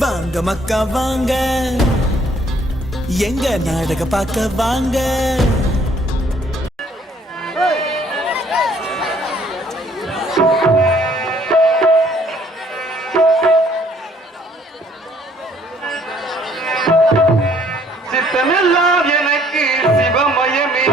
வாங்க மக்கா வாங்க, எங்க நாடக பார்க்க வாங்க. சித்தமெல்லாம் எனக்கு சிவமயமே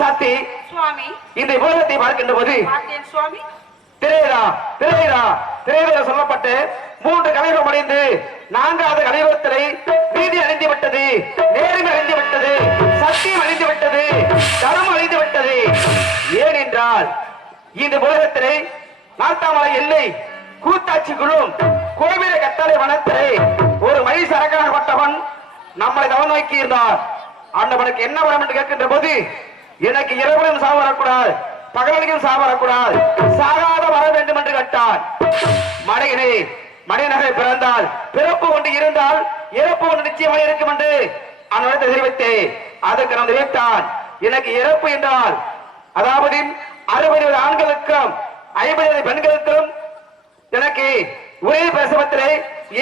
சக்தி சுவாமி இந்த உலகத்தை பார்க்கின்ற போது சுவாமி திரையில சொல்லப்பட்டு 3 கலைகள் அடைந்து 4வது கலைவத்திலே நீதி அழிந்து விட்டது, நேர்மை அழிந்து விட்டது, சத்தியம் அழிந்து விட்டது, தர்மம் அழிந்து விட்டது. ஏனென்றால் இந்த உலகத்திலே நார்த்தாமலை எல்லை கூத்தாட்சி குழும் கோவில கட்டளை வனத்திலே ஒரு மனித அரங்கப்பட்டவன் நம்மளை கவனம் நோக்கி இருந்தார். ஆண்டவனுக்கு என்ன வரம் என்று கேட்கின்ற போது, எனக்கு இரவிலும் சாவு வரக்கூடாது, பகலிலும் சாவு வரக்கூடாது, சாகாத வர வேண்டும் என்று கேட்டான். மனிதனை பிறந்தால் பிறப்பு ஒன்று இருந்தால் இறப்பு ஒன்று நிச்சயமாக இருக்கும் என்று அவனிடத்தை தெரிவித்தேன். அதுக்கு நான் தெரிவித்தான், எனக்கு இறப்பு என்றால் அதாவது 60 ஆண்களுக்கும் 50 பெண்களுக்கும் எனக்கு ஒரே பிரசவத்திலே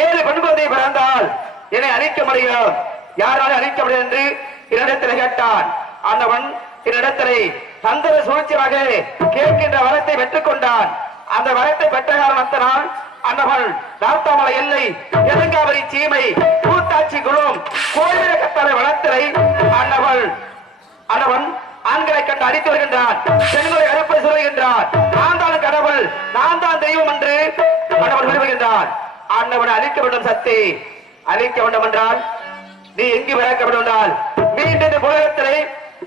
7 பெண் குழந்தை பிறந்தால் என்னை அழிக்க முடியும், யாராலும் அழிக்க முடியும் என்று என்னிடத்தில் கேட்டான். ஆண்டவன் என்னிடத்திலே தந்திர சூழ்ச்சியாக கேட்கின்ற வரத்தை பெற்றுக் கொண்டான். அந்த வரத்தை பெற்ற காரணத்தினால் ஆண்டவன் நார்த்தாமலை எல்லை இலங்காவரி சீமை கூத்தாட்சி குழும் கோவில கட்டளை வனத்திலே ஆண்டவன் ஆண்களை கண்டு அடித்து வருகின்றான், பெண்களை அறுப்பை சொல்லுகின்றான். நான் தான் கடவுள், நான் தான் தெய்வம் என்று ஆண்டவன் விரும்புகின்றான். ஆண்டவன் அழிக்க வேண்டும், சக்தி அழிக்க வேண்டும் என்றால் நீ எங்கு பிறக்க வேண்டும் என்றால் மீண்டும் இந்த உலகத்திலே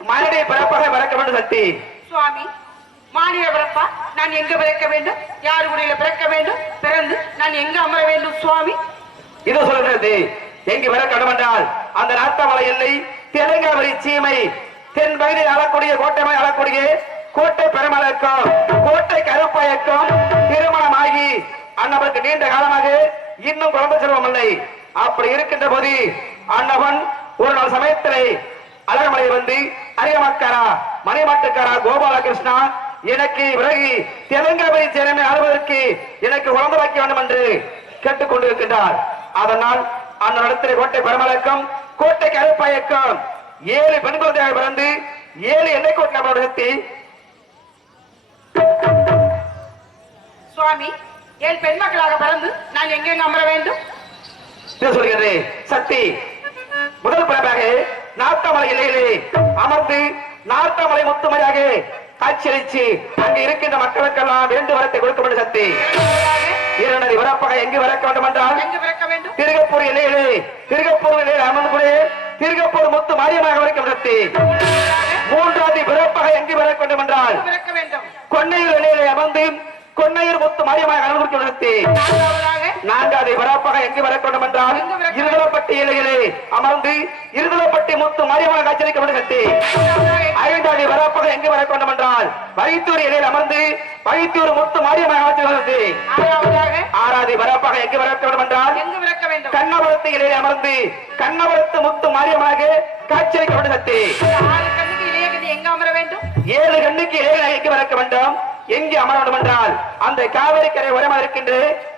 மனித பிறப்பாக பிறக்க வேண்டும் சக்தி. சுவாமி, மாநில பிறப்பா நான் எங்க பிறக்க வேண்டும்? யார் குடியில பிறக்க வேண்டும்? பிறந்து நான் எங்க அமர வேண்டும் சுவாமி? இது சொல்லுகிறது. எங்கு பிறக்க வேண்டும் என்றால் அந்த நாட்டமலை எல்லை தெலுங்காவரி சீமை தென் பகுதியில் ஆளக்கூடிய கோட்டை ஆளக்கூடிய கோட்டை பெருமளக்கம் கோட்டை கருப்பயக்கம் திருமணமாகி அன்னவருக்கு நீண்ட காலமாக இன்னும் குழந்தை செல்வம் இல்லை. அப்படி இருக்கின்ற போது அன்னவன் ஒரு நாள் சமயத்திலே அழகமலை வந்து அரியமக்காரா மணிமட்டுக்காரா கோபாலகிருஷ்ணா எனக்கு பிறகு தெலுங்காவரி சேரமை அலுவலருக்கு எனக்கு குழந்தை வைக்க வேண்டும் என்று கேட்டுக் கொண்டிருக்கின்றார். அதனால் அந்த இடத்திலே கோட்டை பெருமளக்கம் கோட்டை கருப்பயக்கம் 7 பெண் குழந்தையாக பிறந்து 7 எண்ணெய் கோட்டை நடத்தி சுவாமி, 7 பெண் மக்களாக பிறந்து நான் எங்கெங்க அமர வேண்டும்? சொல்கிறது சக்தி. முதல் பிறப்பாக நாட்டமலை இலையிலே அமர்ந்து நாட்டமலை முத்துமையாக காட்சியளிச்சு அங்கு இருக்கின்ற மக்களுக்கெல்லாம் வேண்டு வரத்தை கொடுக்க வேண்டும் சக்தி. இரண்டரை பிறப்பாக எங்கு பிறக்க வேண்டும் என்றால் திருகப்பூர் இலையிலே திருகப்பூர் இலையில் அமர்ந்து திருகப்பூர் முத்து மாரியமாக வரைக்கும் சக்தி. மூன்றாவது பிறப்பாக எங்கு பிறக்க வேண்டும் என்றால் கொன்னையூர் இலையிலே அமர்ந்து கொன்னையூர் முத்து மாரியமாக அனுமதிக்க நடத்தி. நான்காவது பிறப்பாக எங்கு பிறக்க வேண்டும் என்றால் இருதலப்பட்டி இலையிலே அமர்ந்து இருதலப்பட்டி முத்து மாரியமாக காட்சியளிக்க நடத்தி. ஐந்தாவது பிறப்பாக எங்கு பிறக்க வேண்டும் என்றால் வைத்தூர் இலையில் அமர்ந்து வைத்தூர் முத்து மாரியமாக காட்சி நடத்தி. ஆறாவது பிறப்பாக எங்கு பிறக்க வேண்டும் என்றால் கண்ணபுரத்து இலையில் அமர்ந்து கண்ணபுரத்து முத்து மாரியமாக காட்சியளிக்க நடத்தி. 7 கண்ணுக்கு இலையில் எங்கு பிறக்க வேண்டும் எங்கே அமர வேண்டும் என்றால் அந்த காவிரி கரை உரமாக இருக்கின்ற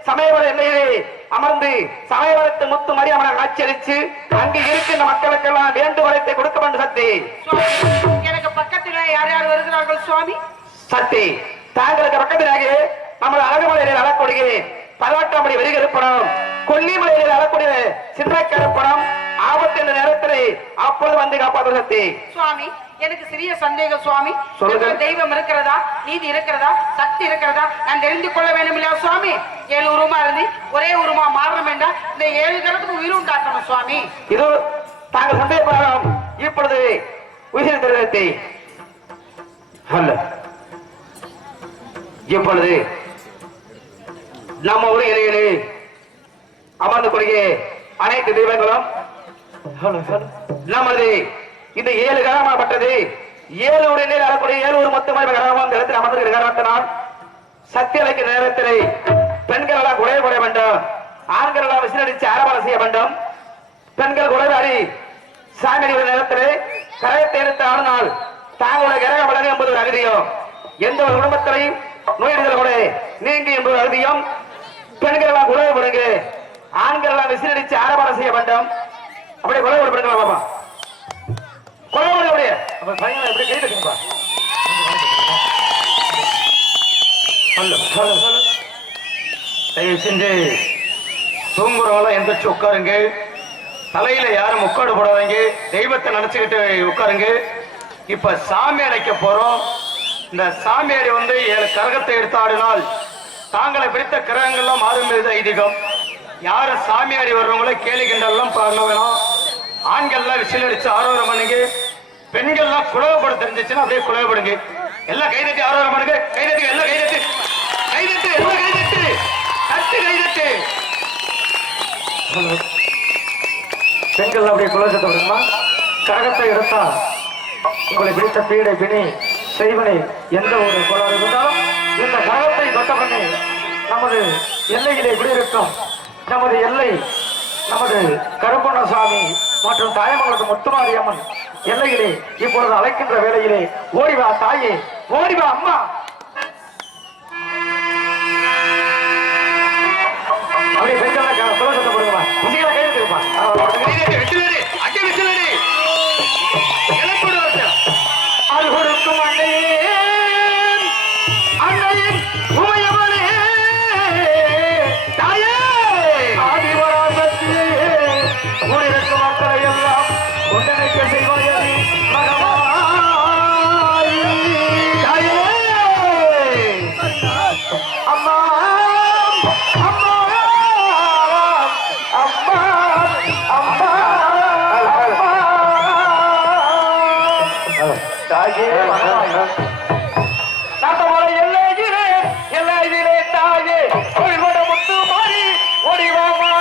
சமயவர எல்லையிலே அமர்ந்து சமயவரத்து முத்து மரியாமன காட்சியளிச்சு அங்கு இருக்கின்ற மக்களுக்கெல்லாம் வேண்டுகோளத்தை கொடுக்க வேண்டும் சக்தி. எனக்கு பக்கத்தில் யார் யார் வருகிறார்கள் சுவாமி? சக்தி, தாங்களுக்கு பக்கத்திலாக நமது அழகுமலையில் அழக்கூடிய பல்லாட்டாமணி வெறிகருப்பணம் கொல்லிமலையில் அழக்கூடிய சின்னக்கருப்பணம் ஆபத்து என்ற நேரத்தில் அப்பொழுது வந்து காப்பாற்ற சக்தி. சுவாமி, எனக்கு சிறிய சந்தேகம் சுவாமி. தெய்வம் இருக்கிறதா, நீதி இருக்கிறதா, சக்தி இருக்கிறதா நான் தெரிந்து கொள்ள வேண்டும் இல்லையா சுவாமி? 7 உருவமா இருந்து ஒரே உருவமா மாறணும் என்றால் இந்த 7 தரத்துக்கு உயிர் உண்டாக்கணும் சுவாமி. இது தாங்கள் சந்தேகம். இப்பொழுது உயிர் தெரிவித்தை இப்பொழுது நம்ம ஒரு இலையிலே அமர்ந்து கொள்கிற அனைத்து தெய்வங்களும் நமது இந்த 7 கிராமப்பட்டது 7 உடனே அறக்கூடிய 7 ஒரு மொத்தமாக கிராமம் இந்த இடத்தில் அமர்ந்திருக்கிற காரணத்தினால் சக்தி அழைக்கிற நேரத்தில் பெண்கள் எல்லாம் குறைய குறைய வேண்டும், ஆண்கள் எல்லாம் விசிலடிச்சு ஆரவாரம் செய்ய வேண்டும். பெண்கள் குறைவாடி சாமி நேரத்தில் கரையத்தை எடுத்து ஆடினால் தாங்களுடைய கிரகம் வழங்க என்பது ஒரு அகதியம். எந்த ஒரு குடும்பத்திலையும் நோயிடுதல் கூட நீங்க என்பது அகதியம். பெண்கள் எல்லாம் குறைவுபடுங்க, ஆண்கள் எல்லாம் விசிலடிச்சு ஆரவாரம் செய்ய வேண்டும். அப்படியே குறைவுபடுங்க பாப்பா. தயவு செஞ்சு தூங்குறவங்க எந்திரிச்சு உட்காருங்க. தலையில யாரும் உட்காடு போடாதீங்க. தெய்வத்தை நினைச்சுக்கிட்டு உட்காருங்க. இப்ப சாமி அழைக்க போறோம். இந்த சாமியாரி 7 கரகத்தை எடுத்து ஆடினால் தாங்களை பிடித்த கிரகங்கள்லாம் மாறும் மீது ஐதீகம். யாரும் சாமியாரி வர்றவங்கள கேலி கிண்டல்லாம் பண்ண வேணும். ஆண்கள்லாம் விசில் அடிச்சு ஆரோரம் பண்ணுங்க. பெண்கள்லாம் குழவப்பட தெரிஞ்சிச்சுன்னா அப்படியே குழவப்படுங்க. எல்லாம் கைதட்டி ஆரோரம் பண்ணுங்க. கைதட்டி எல்லாம் கைதட்டு கைதட்டு எல்லாம் கைதட்டு தட்டு கைதட்டு. பெண்கள் அப்படியே குலசத்தை விடுமா. கரகத்தை எடுத்தா உங்களை பிடித்த பீடை பிணி செய்வனை எந்த ஒரு கோளாறு இருந்தாலும் இந்த கரகத்தை தொட்ட பண்ணி நமது எல்லையிலே குடியிருக்கும் நமது எல்லை நமது கருப்பண்ணசாமி மற்றும் தாயமங்கலத்து முத்துமாரியம்மன் எல்லையிலே இப்பொழுது அழைக்கின்ற வேளையிலே ஓடிவா தாயே, ஓடிவா அம்மா. அப்படியே பெண்கள் சுலசத்தை போடுவா. குசிகளை கைது இருப்பா. அது கொடுக்கும் அண்ணையே அண்ணையின் உமையவனே தாயே ஆதிவராசத்திலே ஊரிருக்கும் மக்களை எல்லாம் ஒன்றிணைக்க செய்வாயி மகமாய் தாயே தாயே நாட்டமலை எல்லையிலே எல்லையிலே தாயே கோயில்கொண்ட முத்து மாறி ஓடிவாமா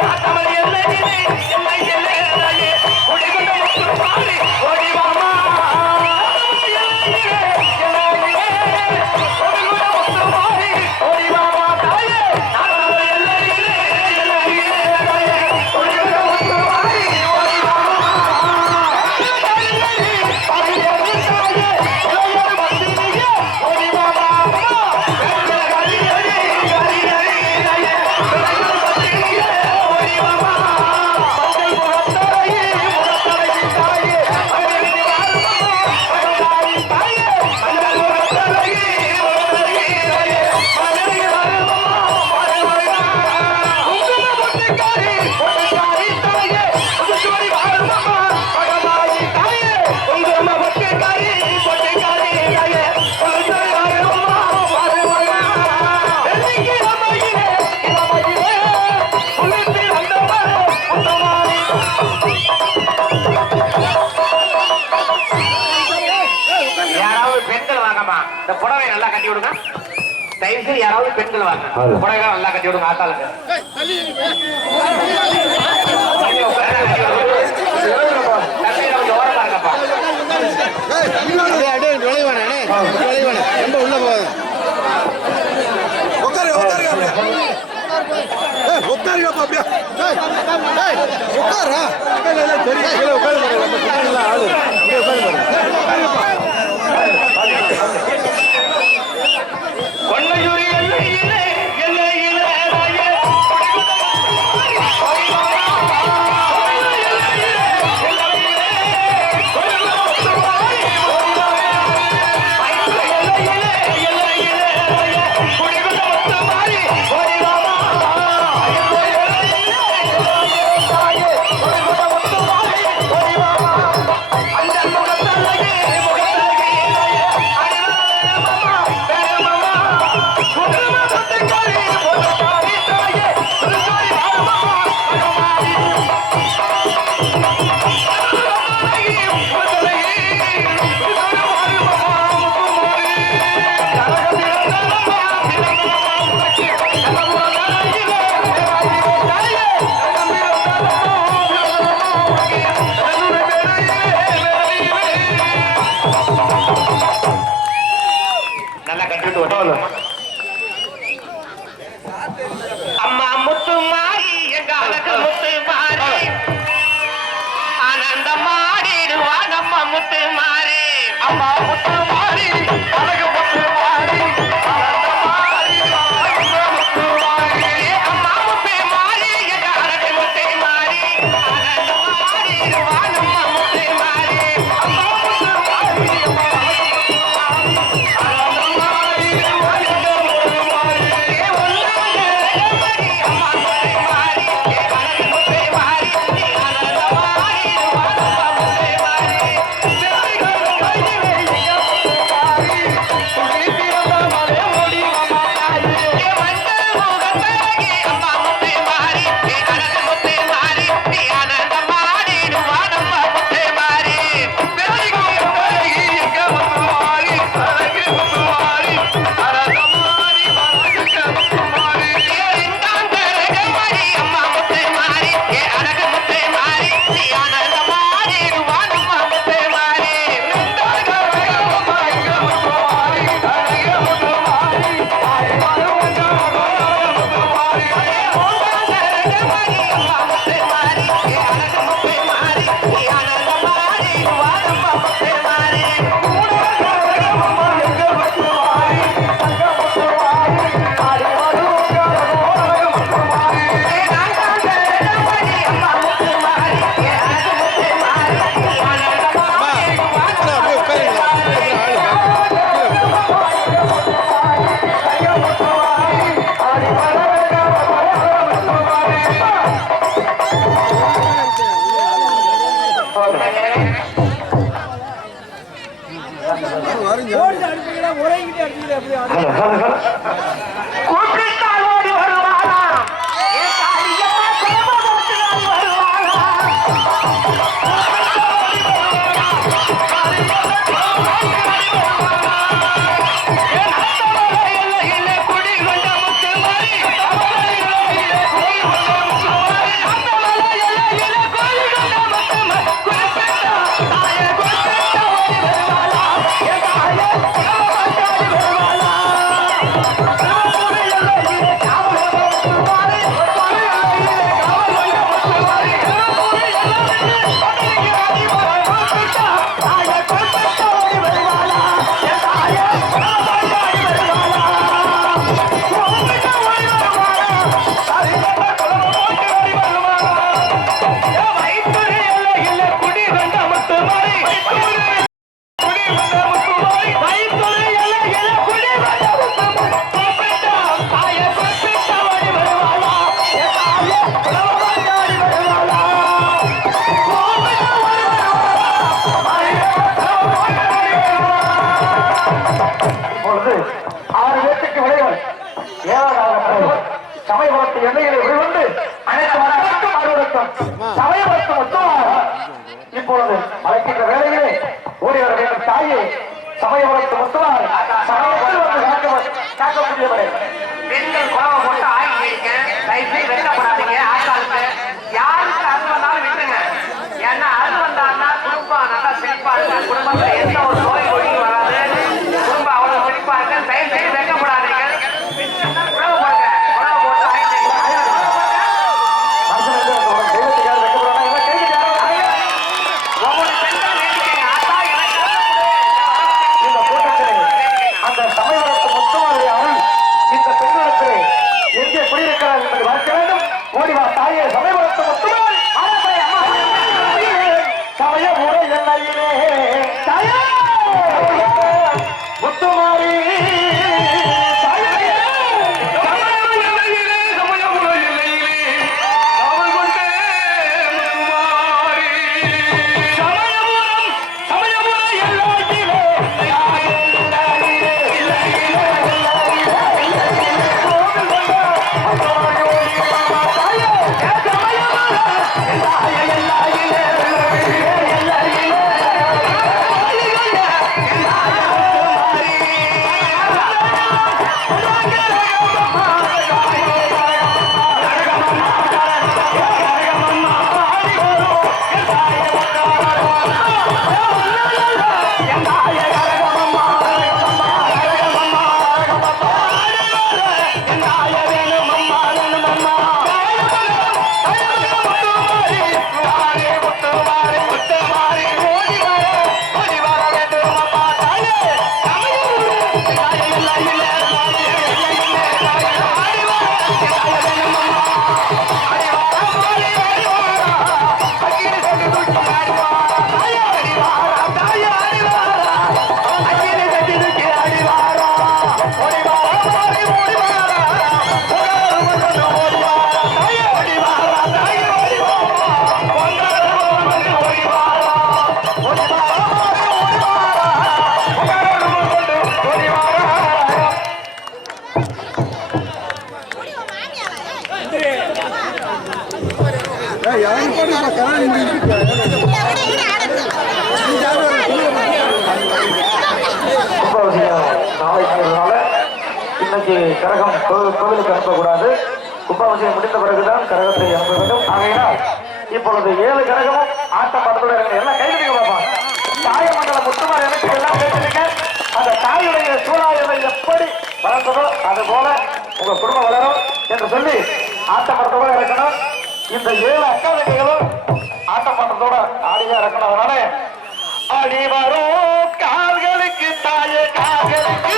நாட்டமலை எல்லையிலே எல்லையிலே தாயே கோயில்கொண்ட முத்து மாறி ஓடிவாமா இந்த புடவை நல்லா கட்டி விடுங்க. தயவுசெய்து யாராவது பெண்கள் வாங்க, புடவை நல்லா கட்டி விடுங்க. ஆத்தாளுக்கு ஓரமா இருக்கப்பா. உள்ள போகாது. உட்காரு உட்காருப்பா அப்படியே உட்காரா தெரியும் உட்காரு ஆளு கொன்னையூர் எல்லையிலே எல்லையிலே அம்மா முத்து மாறி எங்க அழகு முத்து மாறி ஆனந்த மாறிடுவா நம்ம முத்து மாறி அம்மா முத்து மாறி அழகு முத்து மாறி ஆனந்த மாறிடுவா முத்து மாறி அம்மா முத்து மாறி எங்க அழகு முத்து மாறி ஆனந்த மாறிடுவா நம்ம முத்து மாறி அம்மா முத்து மாறி கூப்பிட்டால் ஓடி வருவானா வருவானா சமயபுரத்து எல்லைகளை விடுகொண்டு அனைத்து மக்களுக்கும் அறுவடக்கம் சமயபுரத்து மொத்தமாக இப்பொழுது அழைக்கின்ற வேலையிலே ஓடி வர வேண்டும் தாயே. சமயபுரத்து மொத்தமாக சமயத்தில் வந்து காக்கக்கூடியவரை பெண்கள் குழவை போட்டு ஆகிங்க தயவுசெய்து வெட்டப்படாதீங்க. ஆட்களுக்கு யாருக்கு அது வந்தாலும் விட்டுருங்க. ஏன்னா அது வந்தான்னா குடும்பம் நல்லா செழிப்பா இருக்கு. குடும்பத்துல எந்த ஒரு நோய் ஒழுங்கி வராது. குடும்பம் அவ்வளவு செழிப்பா இருக்கு. தயவுசெய்து வெட்டப்படாதீங்க. குழவை போடுங்க. குழவை போட்டு அந்த சமயபுரத்து முத்துமாரி அருள் இந்த பெண்களுக்கு எங்கே குடியிருக்கிறார் என்பதை பார்க்க வேண்டும். ஓடிவா தாயே. சமயபுரத்து முத்துமாரி சமயபுர எல்லையிலே தாயே முத்துமாரி இன்னைக்கு கரகம் கோவிலுக்கு அனுப்பக்கூடாது. கும்பாபிஷேகம் முடிந்த பிறகுதான் கரகத்தை அனுப்ப வேண்டும். ஆகையினால் இப்பொழுது 7 கரகமும் ஆட்டம் படத்தோட எல்லாம் கைவிடுங்க பாப்பா. தாயமண்டலம் முத்துமாரி எனக்கு எல்லாம் பேசிருக்க. அந்த தாயுடைய சூழாயுதை எப்படி வளர்ந்ததோ அது போல உங்க குடும்பம் வளரும் என்று சொல்லி ஆட்டம் படத்தோட இருக்கணும். இந்த 7 அக்கா தங்கைகளும் ஆட்டம் படத்தோட ஆடியா இருக்கணும். அதனால ஆடி வரும் கால்களுக்கு தாயே கால்களுக்கு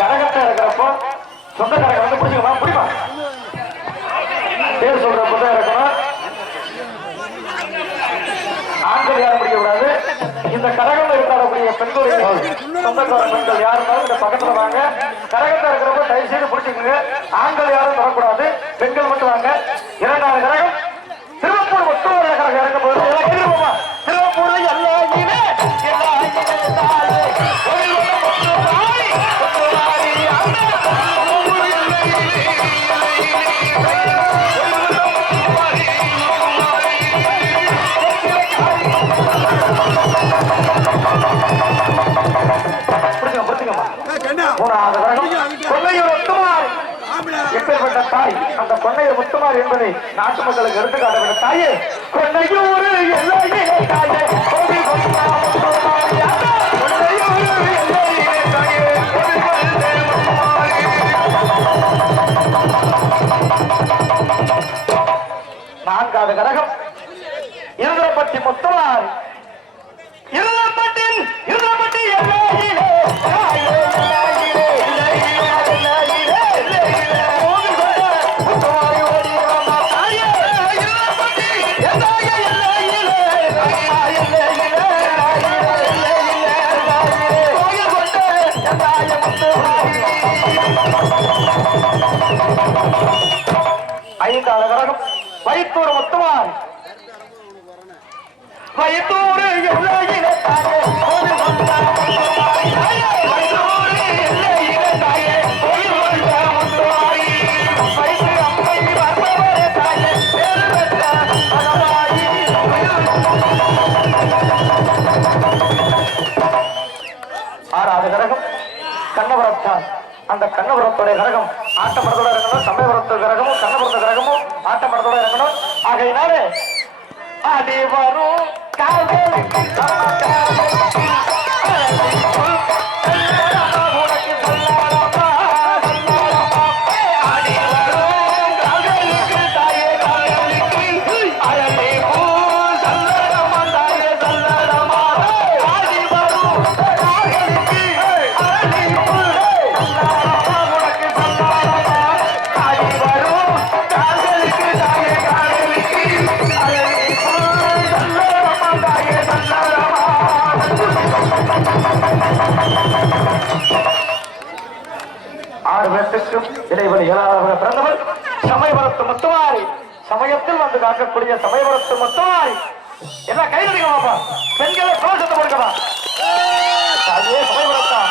கரகத்தை இருக்கிறப்போ சொந்த கரகம் வந்து பிடிச்சிக்கலாம். பிடிப்பா பேர் சொல்றப்ப தான் இருக்கணும். ஆண்கள் யாரும் பிடிக்கக்கூடாது. இந்த கரகம் இருக்காடக்கூடிய பெண்களுடைய சொந்தக்கார பெண்கள் யார் இருந்தாலும் இந்த பக்கத்துல வாங்க. கரகத்தை இருக்கிறப்ப தயவு செய்து பிடிச்சிக்கோங்க. ஆண்கள் யாரும் வரக்கூடாது. பெண்கள் மட்டும் வாங்க. 2வது கரகம் திருவப்பூர் ஒத்துவர கரகம் இறக்க போகுது. எல்லாம் கேள்விப்பா. திருவப்பூர் எப்பேற்பட்ட தாய் அந்த கொன்னையூர் முத்துமாரி என்பதை நாட்டு மக்களுக்கு எடுத்துக்காட்ட வேண்டும். தாயே கொன்னையூர் எல்லையிலே தாயே கொன்னையூர் எல்லையிலே தாயே நான்காவது கரகம் இருதரப்பட்டி முத்துவார் இருதரப்பட்டின் இருதரப்பட்டி எல்லையிலே ஐந்தாவது கரகம் வைத்தூர் முத்துவார் வைத்தூர் எல்லையிலே தாயே ஆறாவது கரகம் கண்ணபுரத்தான் அந்த கண்ணபுரத்துடைய கரகம் ஆட்டப்படத்தோட இறங்கணும் சமயபுரத்து கரகமும் கண்ணபுரத்து கரகமும் ஆட்டப்படத்தோட இறங்கணும் ஆகையினாலே அடி வரும் ஆறு பேருக்கும் இடைவெளி ஏழாவது பிறந்தவர் சமயபுரத்து முத்துமாரி சமயத்தில் வந்து காக்கக்கூடிய சமயபுரத்து முத்துமாரி என்ன கைதடிக்க பாப்பா பெண்களை கோஷத்தை கொடுக்கவா அதே சமயபுரத்தா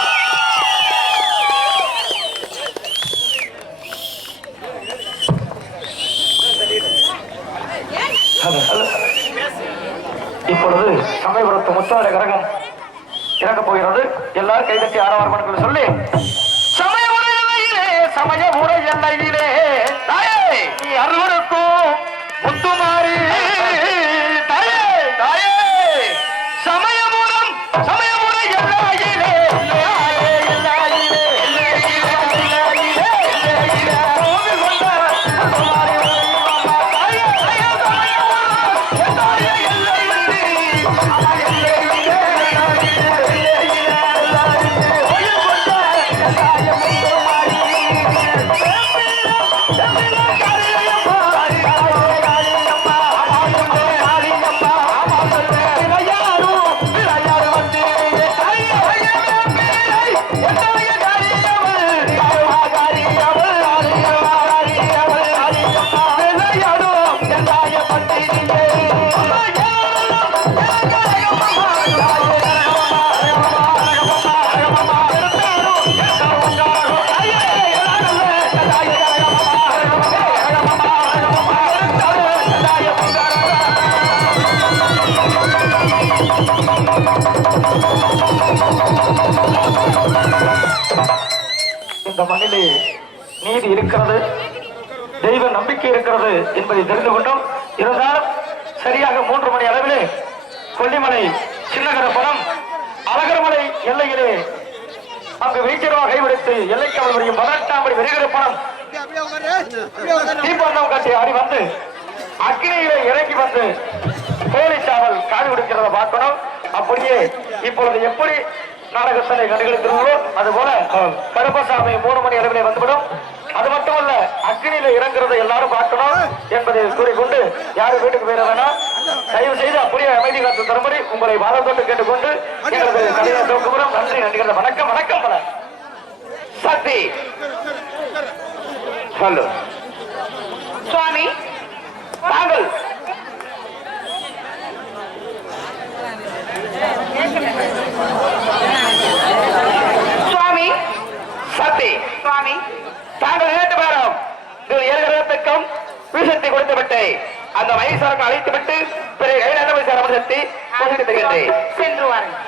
இப்பொழுது சமயபுரத்து முத்துமாரி கரகம் இறங்க போகிறது எல்லாரும் கைதட்டி ஆரவாரம் சொல்லி சமயபுர எல்லையிலே தாயே நீ அறுவருக்கும் முத்துமாரி தாயே தாயே சமயபுரம் சமயபுர எல்லையிலே இந்த மண்ணிலே நீதி இருக்கிறது தெய்வ நம்பிக்கை இருக்கிறது என்பதை தெரிந்து கொண்டோம். இருந்தாலும் சரியாக 3 மணி அளவிலே கொல்லிமலை சின்னகரபுரம் அழகர்மலை எல்லையிலே அங்கு வீச்சரமாக கைவிடுத்து எல்லைக்காவல் வரையும் 18ஆம் படி வெறிகரப்பணம் தீபந்தம் கட்டி ஆடி வந்து அக்னியிலே இறங்கி வந்து போலீசாவல் காவி விடுக்கிறத பார்க்கணும். அப்படியே இப்பொழுது எப்படி நாடகத்தினை கண்டுகளிக்கிறோம் அதுபோல கருப்பசாமி 3 மணி அளவிலே வந்துவிடும். அது மட்டுமல்ல அக்னியில இறங்குறதை எல்லாரும் பார்க்கணும் என்பதை கூறிக்கொண்டு யாரும் வீட்டுக்கு போயிட வேணாம். தயவு செய்து அப்படியே அமைதி காத்து தரும்படி உங்களை வாதத்தோடு கேட்டுக்கொண்டு எங்களது கலைஞர் தோக்குபுரம் நன்றி நன்றிகள் வணக்கம் வணக்கம் பல சக்தி சொல்லு சுவாமி தாங்கள் சுவாமி சக்தி சுவாமி தாங்கள் நினைத்து பாரும் ஏழுக்கும் விஷத்தை கொடுத்து விட்டு அந்த மைசாருக்கு அழைத்து விட்டு பிறகு கைலாத மைசார் அமர்த்தி தருகின்றேன் சென்று வாருங்கள்.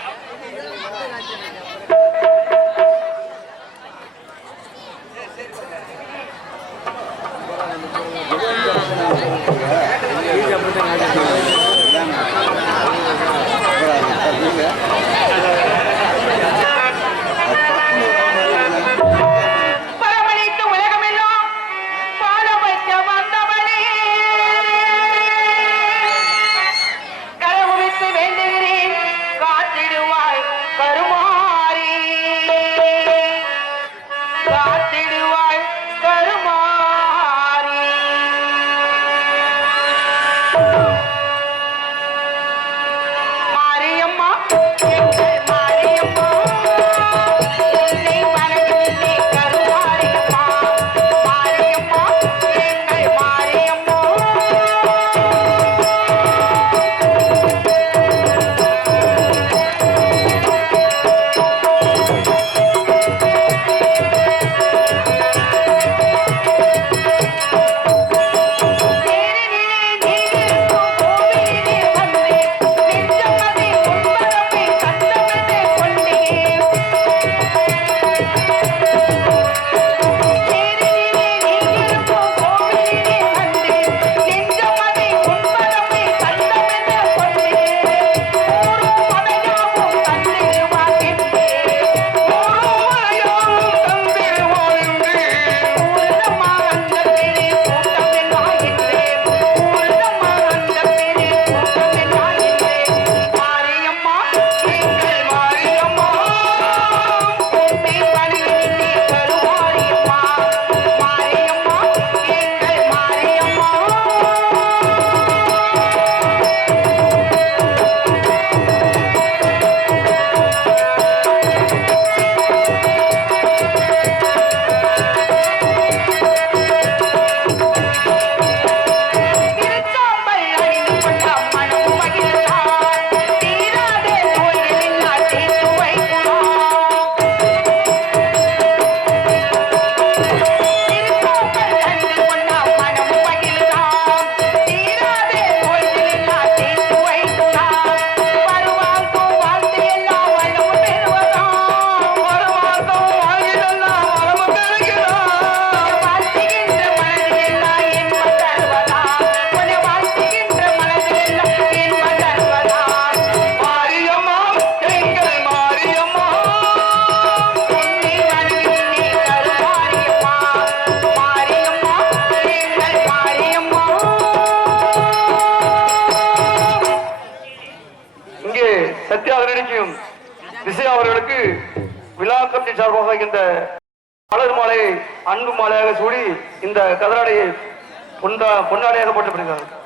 இந்த மலர் மாலை அன்பு மாலையாக சூடி இந்த கதராடையை பொன்னாடையாக போட்டு